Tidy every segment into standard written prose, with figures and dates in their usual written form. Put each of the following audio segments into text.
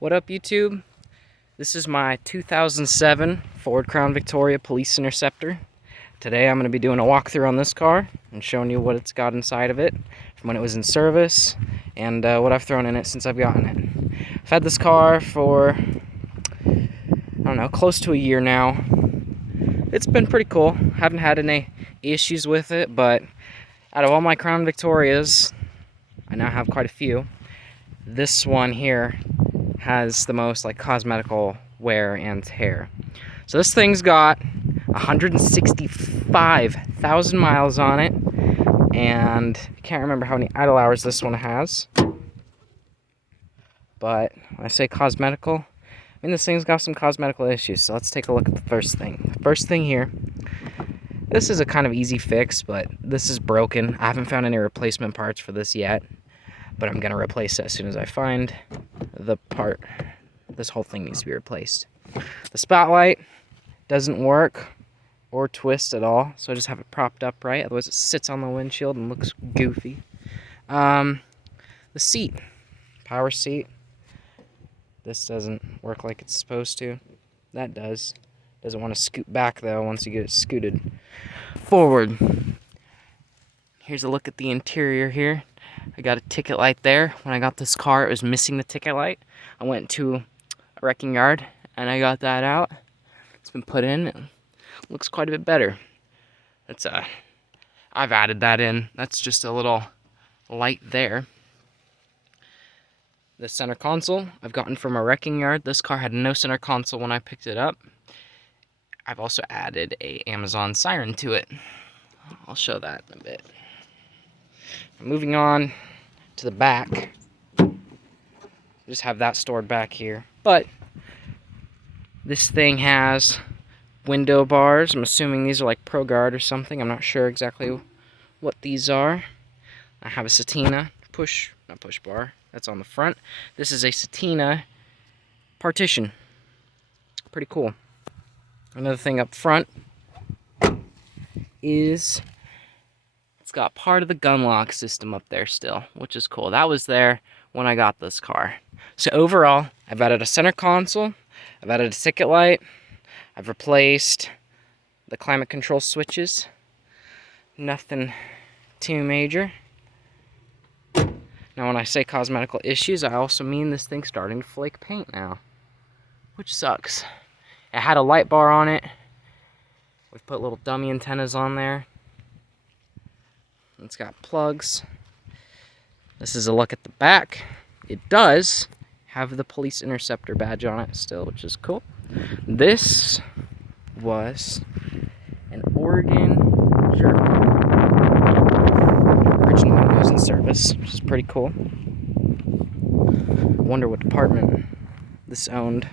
What up, YouTube? This is my 2007 Ford Crown Victoria Police Interceptor. Today I'm going to be doing a walkthrough on this car and showing you what it's got inside of it from when it was in service and what I've thrown in it since I've gotten it. I've had this car for, I don't know, close to a year now. It's been pretty cool. Haven't had any issues with it, but out of all my Crown Victorias, I now have quite a few. This one here has the most like cosmetical wear and tear. So this thing's got 165,000 miles on it, and I can't remember how many idle hours this one has. But when I say cosmetical, I mean this thing's got some cosmetical issues. So let's take a look at the first thing. The first thing here, this is a kind of easy fix, but this is broken. I haven't found any replacement parts for this yet, but I'm gonna replace it as soon as I find the part. This whole thing needs to be replaced. The spotlight doesn't work or twist at all, so I just have it propped up right, otherwise it sits on the windshield and looks goofy. The seat, power seat, this doesn't work like it's supposed to. That does. Doesn't want to scoot back though once you get it scooted forward. Here's a look at the interior here. I got a ticket light there. When I got this car, it was missing the ticket light. I went to a wrecking yard and I got that out. It's been put in. It looks quite a bit better. That's I've added that in. That's just a little light there. The center console I've gotten from a wrecking yard. This car had no center console when I picked it up. I've also added a Amazon Siren to it. I'll show that in a bit. Moving on to the back, just have that stored back here. But this thing has window bars. I'm assuming these are like ProGuard or something. I'm not sure exactly what these are. I have a Satina not push bar. That's on the front. This is a Satina partition. Pretty cool. Another thing up front is it's got part of the gun lock system up there still, which is cool. That was there when I got this car. So overall, I've added a center console, I've added a ticket light, I've replaced the climate control switches. Nothing too major. Now when I say cosmetical issues, I also mean this thing's starting to flake paint now, which sucks. It had a light bar on it. We've put little dummy antennas on there. It's got plugs. This is a look at the back. It does have the police interceptor badge on it still, which is cool. This was an Oregon Sheriff originally when it was in service, which is pretty cool. I wonder what department this owned,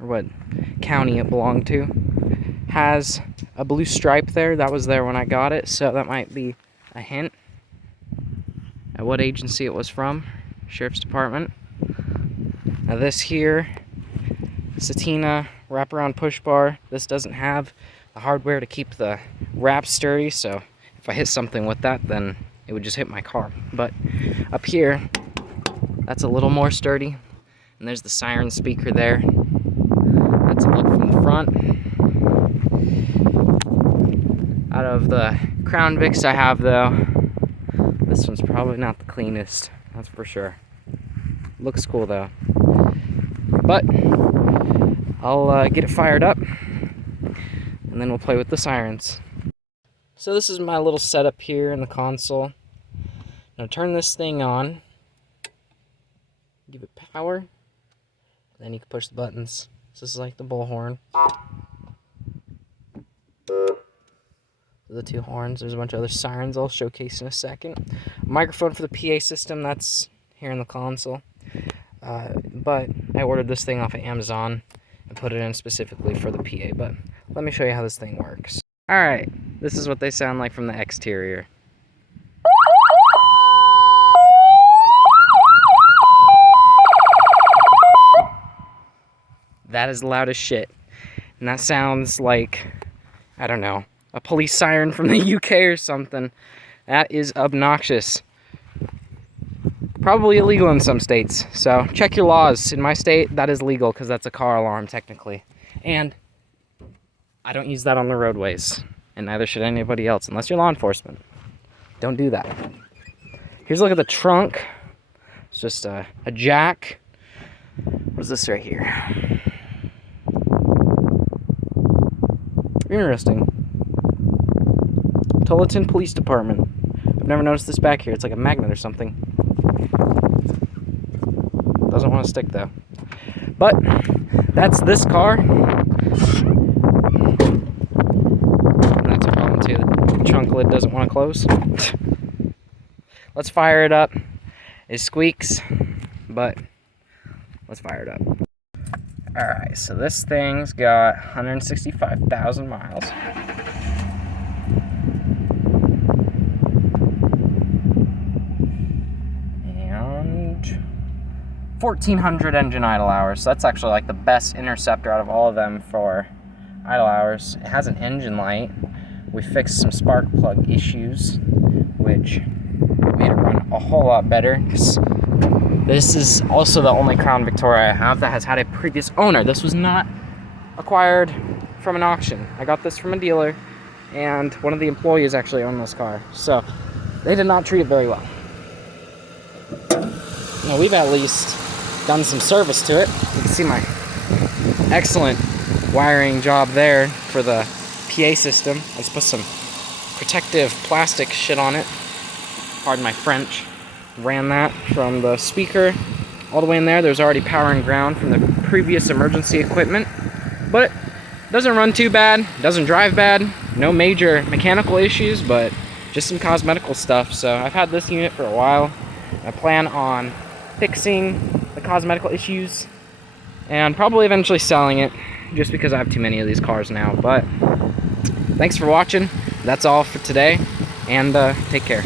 or what county it belonged to. Has a blue stripe there. That was there when I got it, so that might be a hint at what agency it was from. Sheriff's Department. Now this here, Satina wraparound push bar. This doesn't have the hardware to keep the wrap sturdy, so if I hit something with that, then it would just hit my car. But up here, that's a little more sturdy. And there's the Siren speaker there. That's a look from the front. Out of the Crown Vics I have though, this one's probably not the cleanest, that's for sure. Looks cool though. But I'll get it fired up and then we'll play with the sirens. So this is my little setup here in the console. Now turn this thing on, give it power, then you can push the buttons. So this is like the bullhorn. The two horns. There's a bunch of other sirens I'll showcase in a second. Microphone for the PA system, that's here in the console. But I ordered this thing off of Amazon and put it in specifically for the PA. But let me show you how this thing works. Alright, this is what they sound like from the exterior. That is loud as shit. And that sounds like, I don't know, a police siren from the UK or something. That is obnoxious. Probably illegal in some states, so check your laws. In my state, that is legal because that's a car alarm technically. And I don't use that on the roadways, and neither should anybody else, unless you're law enforcement. Don't do that. Here's a look at the trunk. It's just a jack. What's this right here? Interesting. Tulleton Police Department. I've never noticed this back here. It's like a magnet or something. Doesn't want to stick though. But that's this car. That's a problem too. The trunk lid doesn't want to close. Let's fire it up. It squeaks, but let's fire it up. Alright, so this thing's got 165,000 miles. And 1,400 engine idle hours. So that's actually like the best Interceptor out of all of them for idle hours. It has an engine light. We fixed some spark plug issues, which made it run a whole lot better. This is also the only Crown Victoria I have that has had a previous owner. This was not acquired from an auction. I got this from a dealer, and one of the employees actually owned this car. So they did not treat it very well. Now we've at least done some service to it. You can see my excellent wiring job there for the PA system. Let's put some protective plastic shit on it. Pardon my French. Ran that from the speaker all the way in there. There's already power and ground from the previous emergency equipment, but it doesn't run too bad, doesn't drive bad, no major mechanical issues, but just some cosmetical stuff. So I've had this unit for a while. I plan on fixing the cosmetical issues and probably eventually selling it, just because I have too many of these cars now. But thanks for watching. That's all for today, and take care.